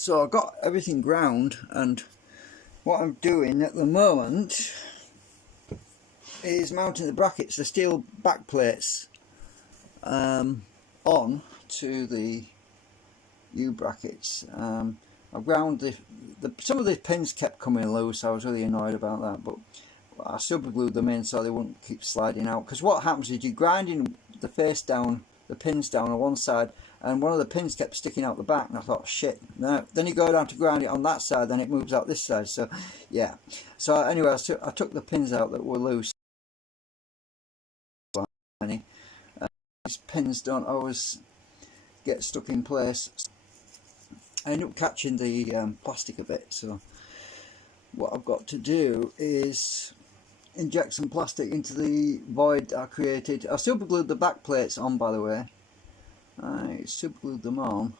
So I've got everything ground, and what I'm doing at the moment is mounting the brackets, the steel back plates, on to the U brackets. I've ground some of the pins kept coming loose. I was really annoyed about that, but I super glued them in so they wouldn't keep sliding out. Because what happens is you're grinding the face down, the pins down on one side, and one of the pins kept sticking out the back, and I thought, shit. Then you go down to grind it on that side, then it moves out this side. So yeah. So anyway, I took the pins out that were loose. These pins don't always get stuck in place. I end up catching the plastic a bit, so what I've got to do is inject some plastic into the void I created. I super glued the back plates on, by the way. I super glued them on,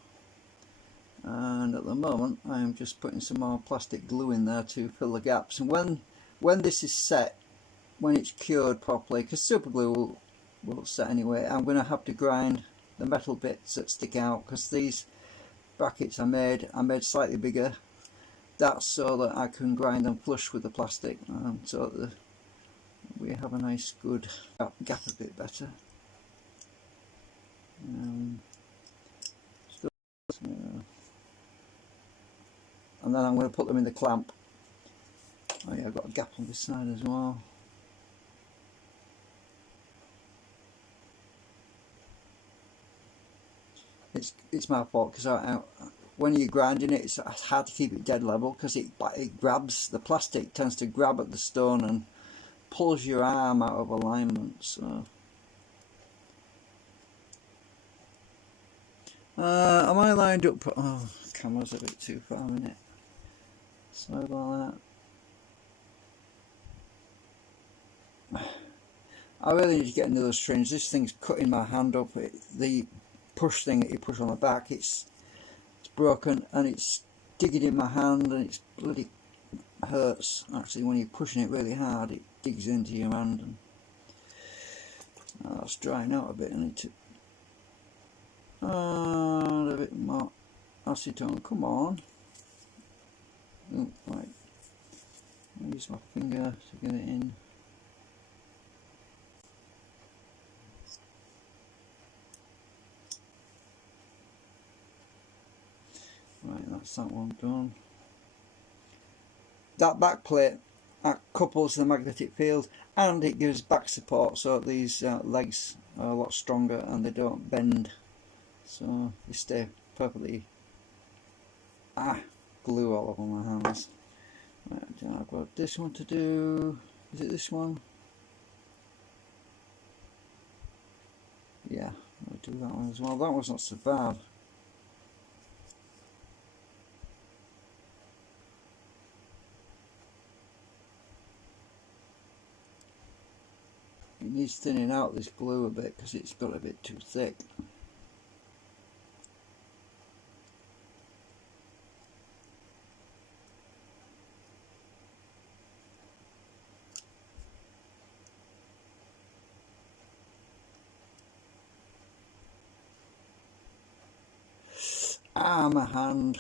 and at the moment I'm just putting some more plastic glue in there to fill the gaps. And when this is set, when it's cured properly, because super glue will set anyway, I'm going to have to grind the metal bits that stick out, because these brackets I made slightly bigger. That's so that I can grind them flush with the plastic, so that we have a nice good gap a bit better. And then I'm going to put them in the clamp. Oh yeah, I've got a gap on this side as well. It's my fault, because when you're grinding it, it's hard to keep it dead level, because it grabs, the plastic tends to grab at the stone and pulls your arm out of alignment. So am I lined up? Oh, the camera's a bit too far, isn't it? Sorry about that. I really need to get another syringe. This thing's cutting my hand up. The push thing that you push on the back, it's broken, and it's digging in my hand, and it's bloody hurts actually when you're pushing it really hard. It digs into your hand, and it's drying out a bit. I need to a bit more acetone. Come on. Oh, right. I'll use my finger to get it in. Right, that's that one done. That back plate couples the magnetic field, and it gives back support, so these legs are a lot stronger and they don't bend, so they stay perfectly. Glue all over my hands. Right, I've got this one to do. Is it this one? Yeah, I'll do that one as well. That one's not so bad. It needs thinning out, this glue, a bit, because it's got a bit too thick. My hand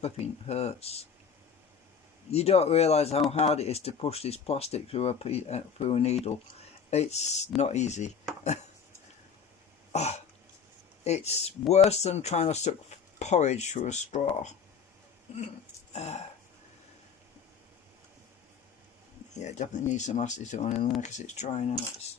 flipping hurts. You don't realise how hard it is to push this plastic through a needle. It's not easy. It's worse than trying to suck porridge through a straw. Yeah, definitely needs some acetone in there because it's drying out.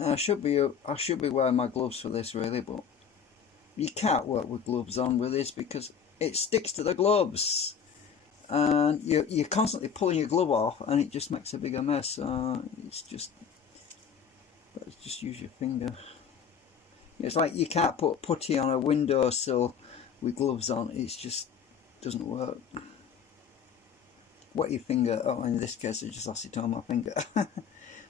I should be wearing my gloves for this really, but you can't work with gloves on with this because it sticks to the gloves, and you're constantly pulling your glove off, and it just makes a bigger mess. It's just use your finger. It's like you can't put putty on a windowsill with gloves on. It just doesn't work. Wet your finger. Oh, in this case, it's just acetone on my finger.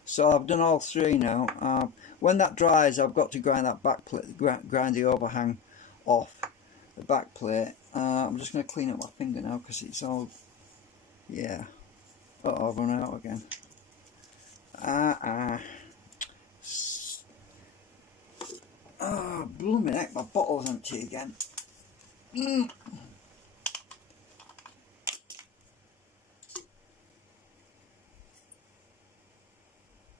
So I've done all three now. When that dries, I've got to grind that back plate, grind the overhang off the back plate. I'm just going to clean up my finger now because it's all, yeah. Uh-oh, I've run out again. Oh, blooming heck, my bottle's empty again.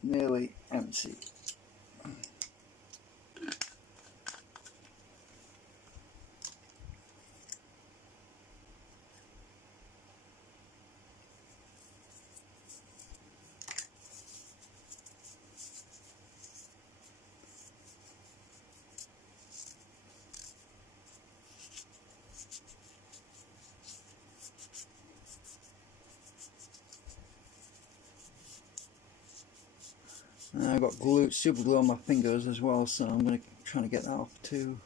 Nearly empty. I've got glue, super glue on my fingers as well, so I'm going to try to get that off too.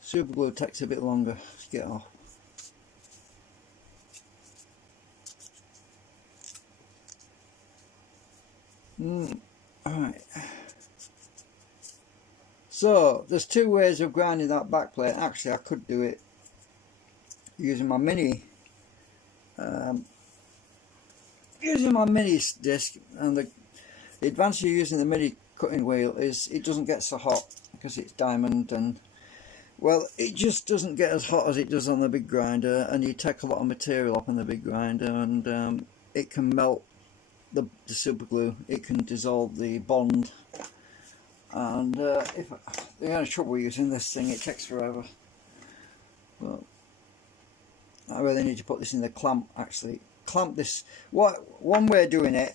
Super glue takes a bit longer to get off. Alright. So there's two ways of grinding that back plate. Actually, I could do it using my mini disc, and the advantage of using the mini cutting wheel is it doesn't get so hot because it's diamond, and well, it just doesn't get as hot as it does on the big grinder, and you take a lot of material off on the big grinder, and it can melt the super glue, it can dissolve the bond, and if the only trouble using this thing, it takes forever. But I really need to put this in the clamp. Actually, clamp this. One way of doing it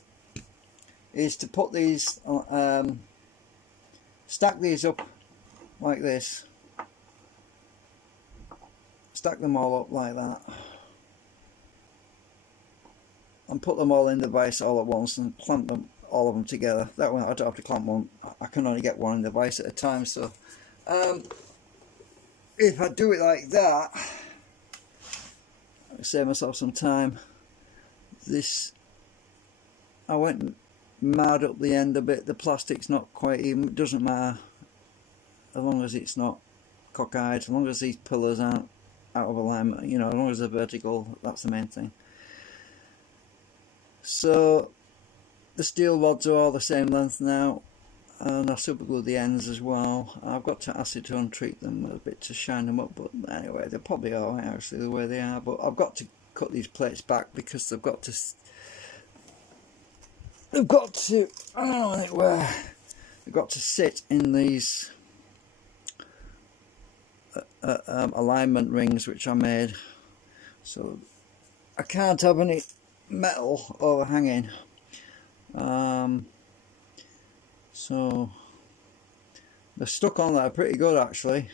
is to put these, stack these up like this. Stack them all up like that, and put them all in the vise all at once, and clamp them, all of them together. That way I don't have to clamp one. I can only get one in the vise at a time. So if I do it like that, I'll save myself some time. I went and marred up the end a bit. The plastic's not quite even. It doesn't matter as long as it's not cockeyed, as long as these pillars aren't out of alignment, you know, as long as they're vertical. That's the main thing. So the steel rods are all the same length now, and I super glue the ends as well. I've got to acetone treat them a bit to shine them up, but anyway, they're probably alright actually the way they are. But I've got to cut these plates back because they've got to I don't know where they've got to sit in these alignment rings which I made, so I can't have any metal overhanging. So they're stuck on there pretty good actually.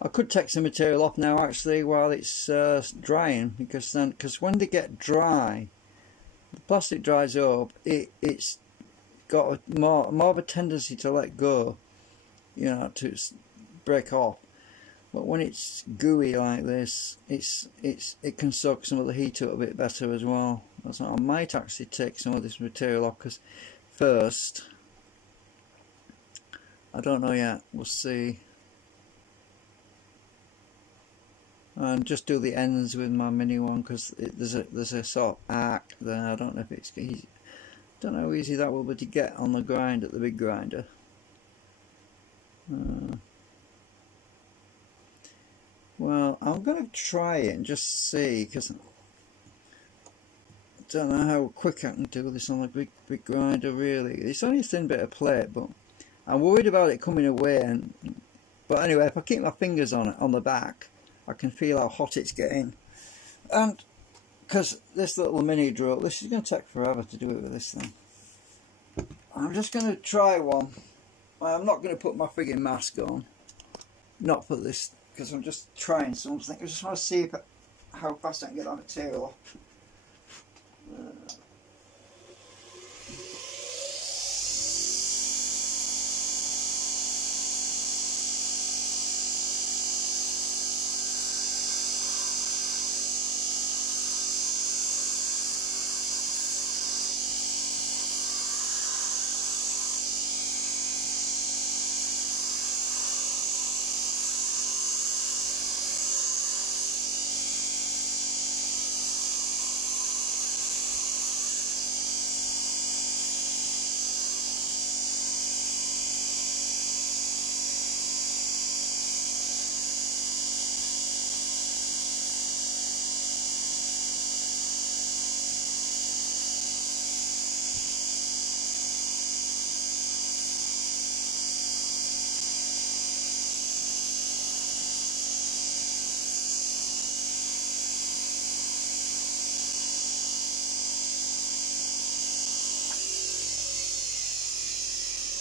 I could take some material off now actually while it's drying, because when they get dry, the plastic dries up, it's got more of a tendency to let go, you know, to break off. But when it's gooey like this, it can soak some of the heat up a bit better as well. So I might actually take some of this material off, because first, I don't know yet, we'll see. And just do the ends with my mini one, because there's a sort of arc there. I don't know if it's easy. Don't know how easy that will be to get on the grind at the big grinder. Well, I'm going to try it and just see, because I don't know how quick I can do this on the big grinder really. It's only a thin bit of plate, but I'm worried about it coming away. But anyway, if I keep my fingers on it, on the back, I can feel how hot it's getting. And because this little mini drill, this is going to take forever to do it with this thing. I'm just going to try one. I'm not going to put my frigging mask on. Not for this, because I'm just trying something. I just want to see how fast I can get that material off.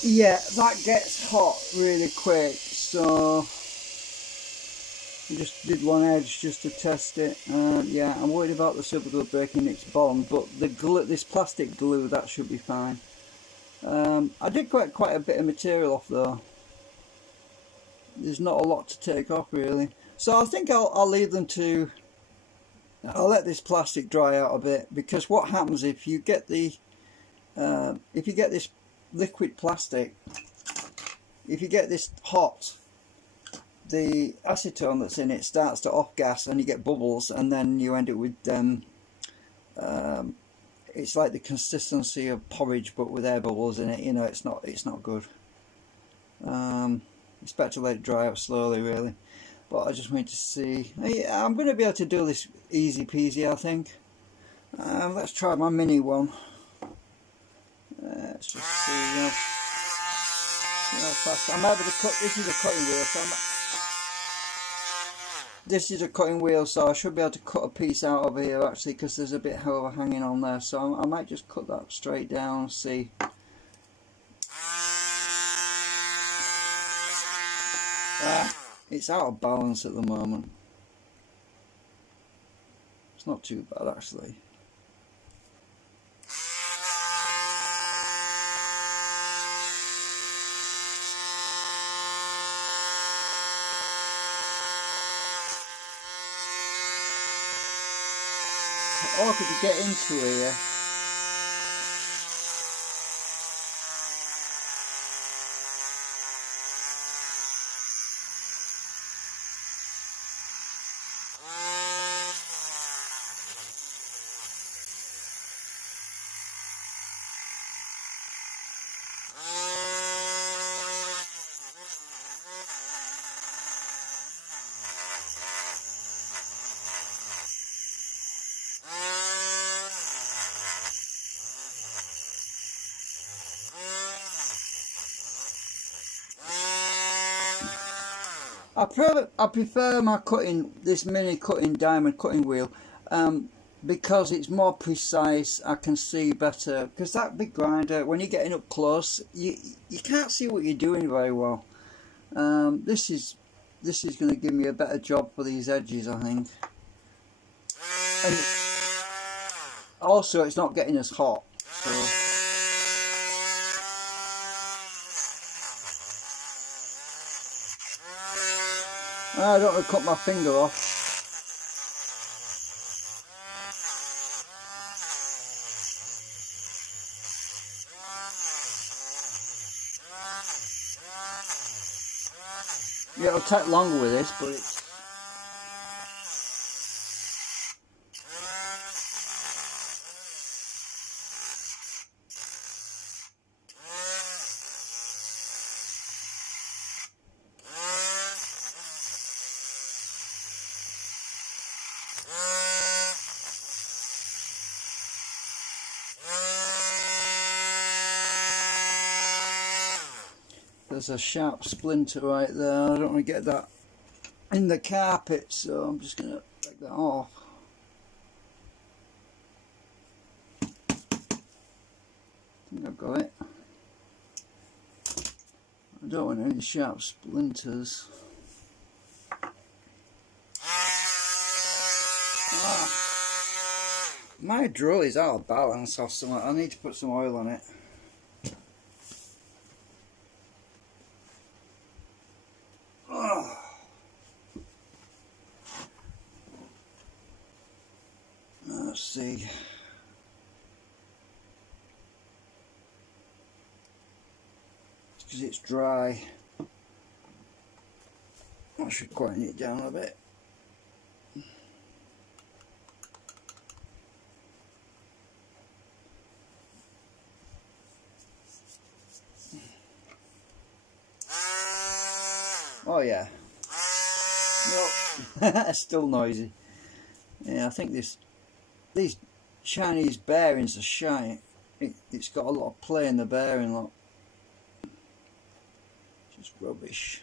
Yeah, that gets hot really quick, so I just did one edge just to test it. Yeah, I'm worried about the super glue breaking its bond, but the glue, this plastic glue, that should be fine. I did get quite a bit of material off though. There's not a lot to take off really, so I think I'll leave them to. I'll let this plastic dry out a bit, because what happens if you get this liquid plastic, if you get this hot, the acetone that's in it starts to off gas and you get bubbles, and then you end up with it's like the consistency of porridge but with air bubbles in it. You know, it's not good. It's better to let it dry out slowly really, but I just wanted to see. I'm going to be able to do this easy peasy, I think. Let's try my mini one. Let's just see how fast I'm able to cut. This is a cutting wheel, so this is a cutting wheel, so I should be able to cut a piece out over here actually, because there's a bit overhanging on there, so I might just cut that straight down and see. It's out of balance at the moment. It's not too bad actually. Or could you get into here? I prefer my this mini diamond cutting wheel, because it's more precise. I can see better, because that big grinder, when you're getting up close, you can't see what you're doing very well. This is going to give me a better job for these edges, I think. And also, it's not getting as hot. So. I don't want to cut my finger off. Yeah, it'll take longer with this, but it's... There's a sharp splinter right there. I don't want to get that in the carpet, so I'm just going to take that off. I think I've got it. I don't want any sharp splinters. My drill is out of balance or something. I need to put some oil on it. Let's see. It's because it's dry. I should quieten it down a bit. Oh yeah. Nope. Still noisy. Yeah, I think these Chinese bearings are shite. It's got a lot of play in the bearing, lot. Just rubbish.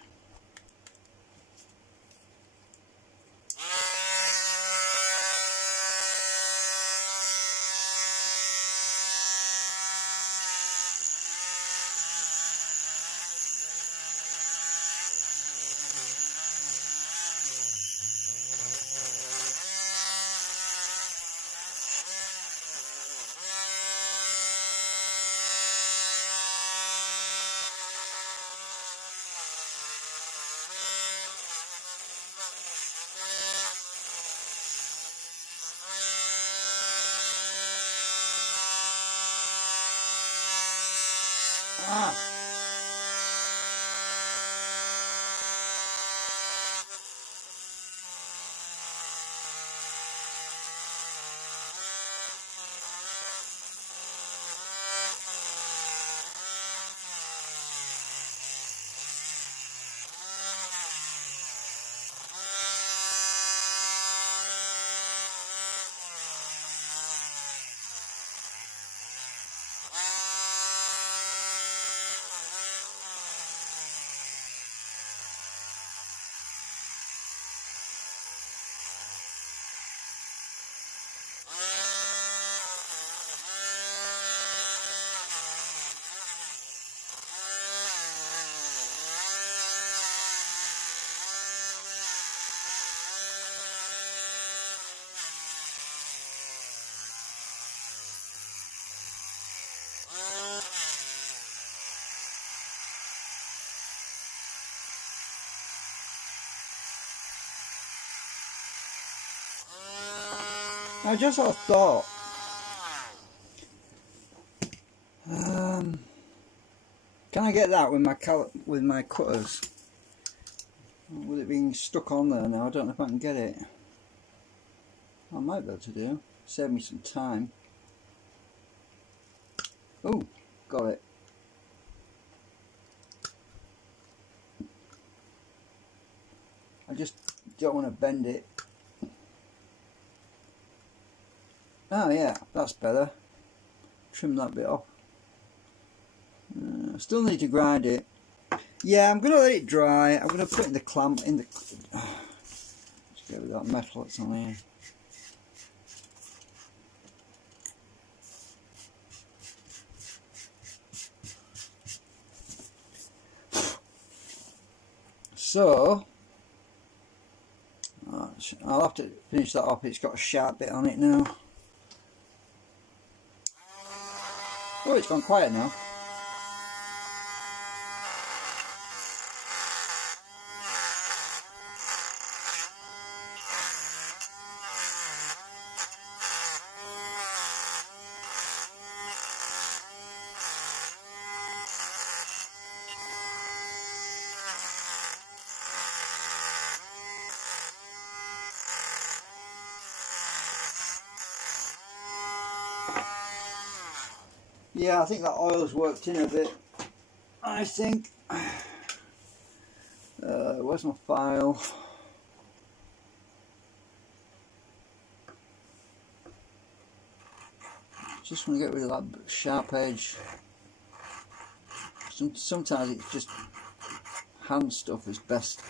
I just sort of thought, can I get that with my cutters? With it being stuck on there now, I don't know if I can get it. I might be able to do. Save me some time. Oh, got it. I just don't want to bend it. Oh yeah, that's better. Trim that bit off. Still need to grind it. Yeah, I'm going to let it dry. I'm going to put it in the clamp. Let's get rid of that metal that's on here. So, I'll have to finish that off. It's got a sharp bit on it now. Oh, it's gone quiet now. Yeah, I think that oil's worked in a bit. I think. Where's my file? Just want to get rid of that sharp edge. Sometimes it's just hand stuff is best.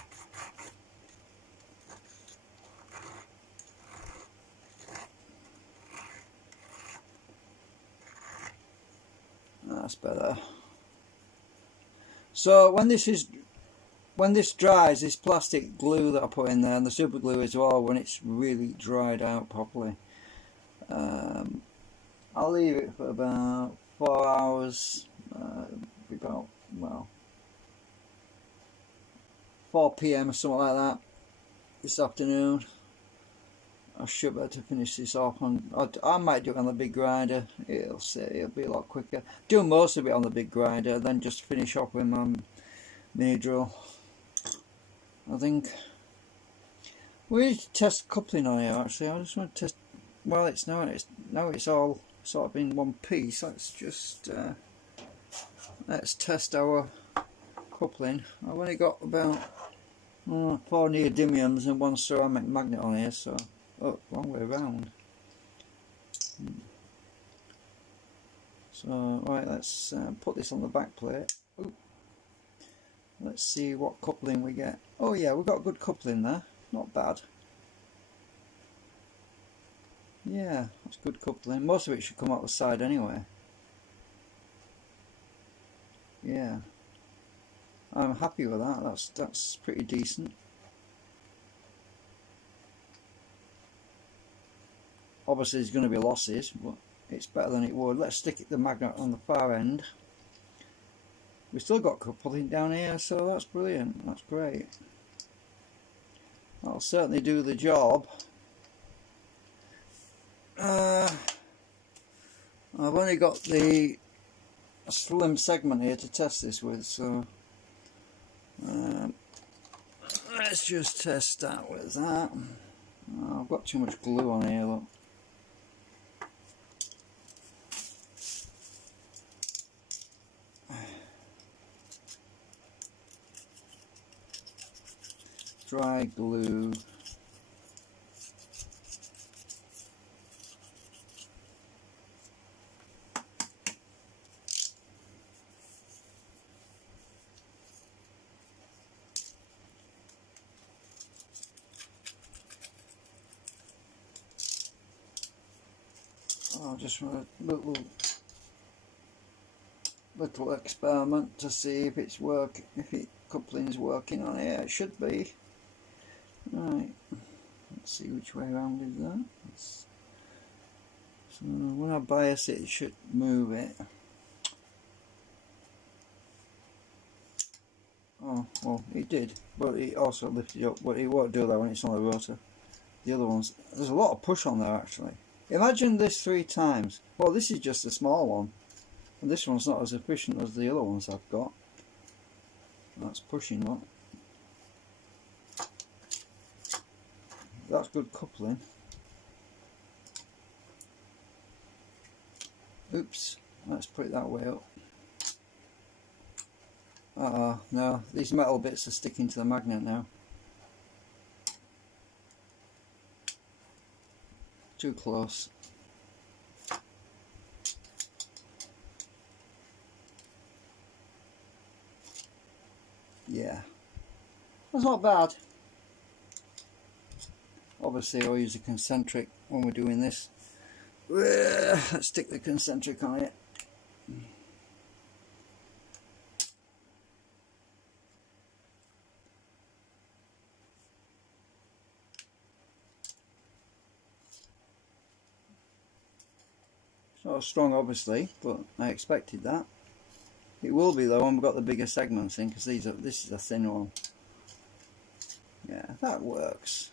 That's better. So when this dries, this plastic glue that I put in there, and the super glue as well, when it's really dried out properly, I'll leave it for about 4 hours, about, well, 4 PM or something like that this afternoon. I should be able to finish this off on. I might do it on the big grinder. It'll be a lot quicker. Do most of it on the big grinder, then just finish off with my mini drill. I think we need to test coupling on here. Actually, I just want to test. Well, it's all sort of in one piece. Let's test our coupling. I've only got about 4 neodymiums and 1 ceramic magnet on here, so. Oh, wrong way around. So, right, let's put this on the back plate. Ooh. Let's see what coupling we get. Oh yeah, we've got good coupling there. Not bad. Yeah, that's good coupling. Most of it should come out the side anyway. Yeah. I'm happy with that. That's pretty decent. Obviously there's going to be losses, but it's better than it would. Let's stick the magnet on the far end. We've still got coupling down here, so that's brilliant. That's great. That'll certainly do the job. I've only got the slim segment here to test this with, so let's just test that with that. Oh, I've got too much glue on here, look. Dry glue. I'll just run a little experiment to see if it's coupling's working on here. It should be. Right, let's see which way around is that. So when I bias it, it should move it. Oh, well, it did, but it also lifted up, but it won't do that when it's on the rotor. the other ones. There's a lot of push on there actually. Imagine this 3 times. Well, this is just a small one, and this one's not as efficient as the other ones I've got. That's pushing, look. That's good coupling. Oops, let's put it that way up. No, these metal bits are sticking to the magnet now. Too close. Yeah, that's not bad. Obviously I'll use a concentric when we're doing this. Let's stick the concentric on it. It's not as strong obviously, but I expected that. It will be though when we've got the bigger segments in, because this is a thin one. Yeah, that works.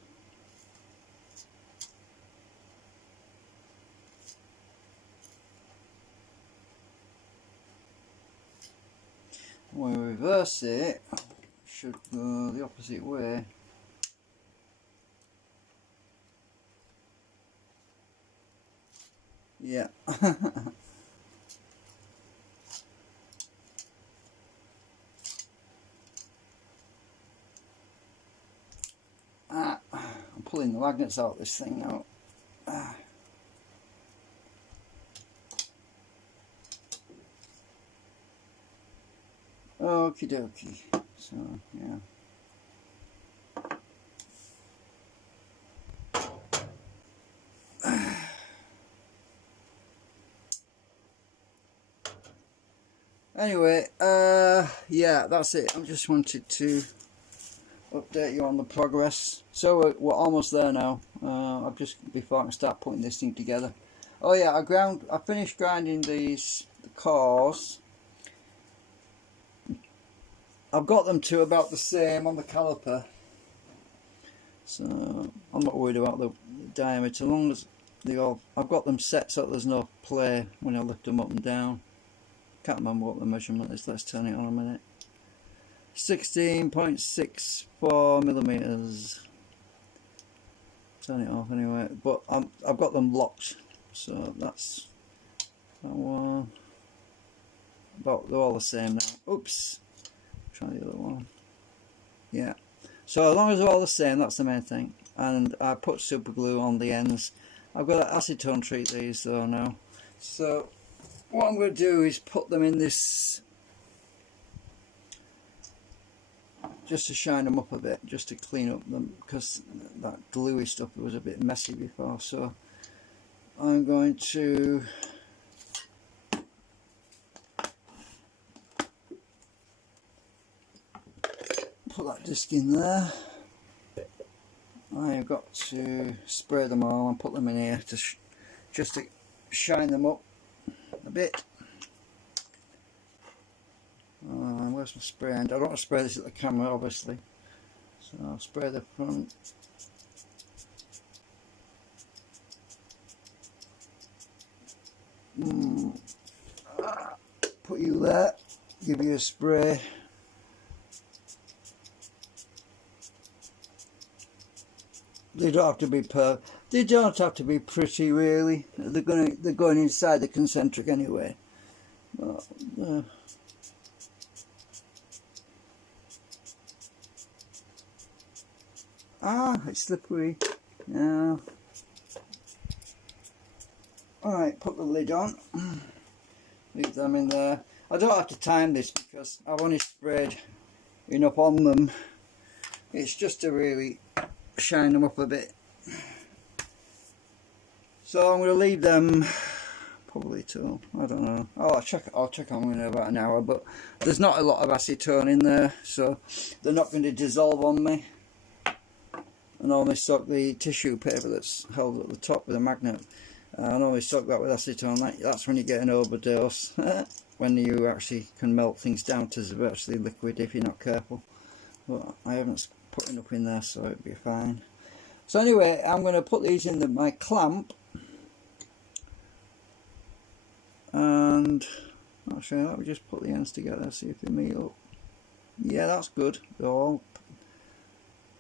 When we reverse it, it should go the opposite way. Yeah. I'm pulling the magnets out of this thing now. Okie dokie. So, yeah. Anyway, yeah, that's it. I just wanted to update you on the progress. So we're almost there now. I've just, before I can start putting this thing together. Oh yeah, I finished grinding the cores. I've got them to about the same on the caliper, so I'm not worried about the diameter, as long as I've got them set so that there's no play when I lift them up and down. Can't remember what the measurement is. Let's turn it on a minute. 16.64 millimeters. Turn it off anyway. But I've got them locked, so that's that one. They're all the same now. Oops. Try the other one. Yeah. So as long as they're all the same, that's the main thing. And I put super glue on the ends. I've got to acetone treat these though now. So what I'm going to do is put them in this, just to shine them up a bit, just to clean up them, because that gluey stuff was a bit messy before. So I'm going to put that disc in there. I've got to spray them all and put them in here to just to shine them up a bit. Where's my spray end? I don't want to spray this at the camera obviously, so I'll spray the front. Put you there, give you a spray. They don't have to be they don't have to be pretty really. They're going inside the concentric anyway. But, it's slippery. Yeah. Alright, put the lid on. Leave them in there. I don't have to time this because I've only sprayed enough on them. It's just to really shine them up a bit. So I'm going to leave them probably till, I don't know, I'll check on in about an hour, but there's not a lot of acetone in there, so they're not going to dissolve on me. I normally soak the tissue paper that's held at the top with a magnet. I normally soak that with acetone. That's when you get an overdose, when you actually can melt things down to virtually liquid if you're not careful. But I haven't put enough in there, so it'll be fine. So anyway, I'm going to put these in my clamp, and actually let me just put the ends together, see if they meet up. Yeah, that's good. They're all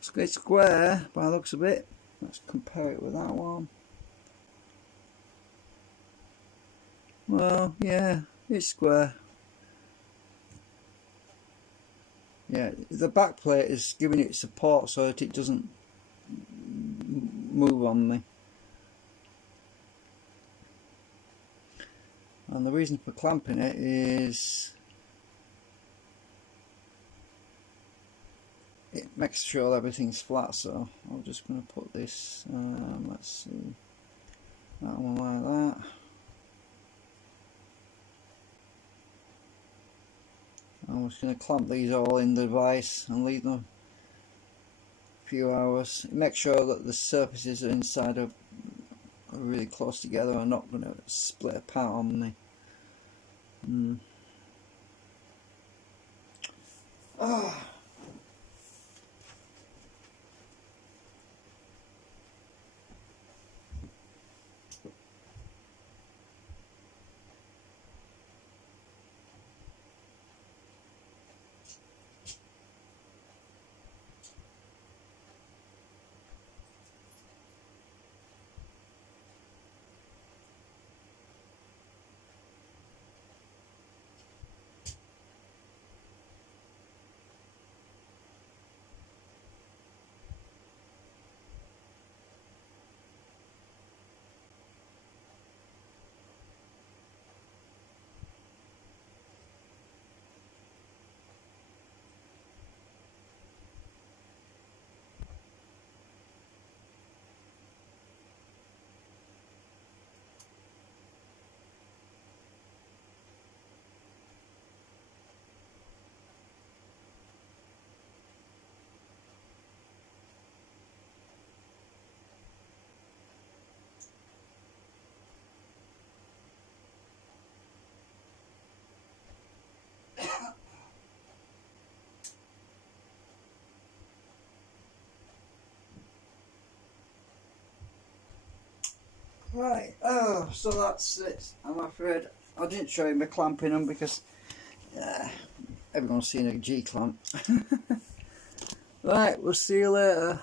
square by the looks of it. Let's compare it with that one. Well, yeah, it's square. Yeah, the back plate is giving it support so that it doesn't move on me. And the reason for clamping it is it makes sure everything's flat, so I'm just going to put this, let's see, that one like that. I'm just going to clamp these all in the vise and leave them a few hours. Make sure that the surfaces are inside are really close together and not going to split apart on me. Right, so that's it. I'm afraid I didn't show you my clamping them because everyone's seen a G-clamp. Right, we'll see you later.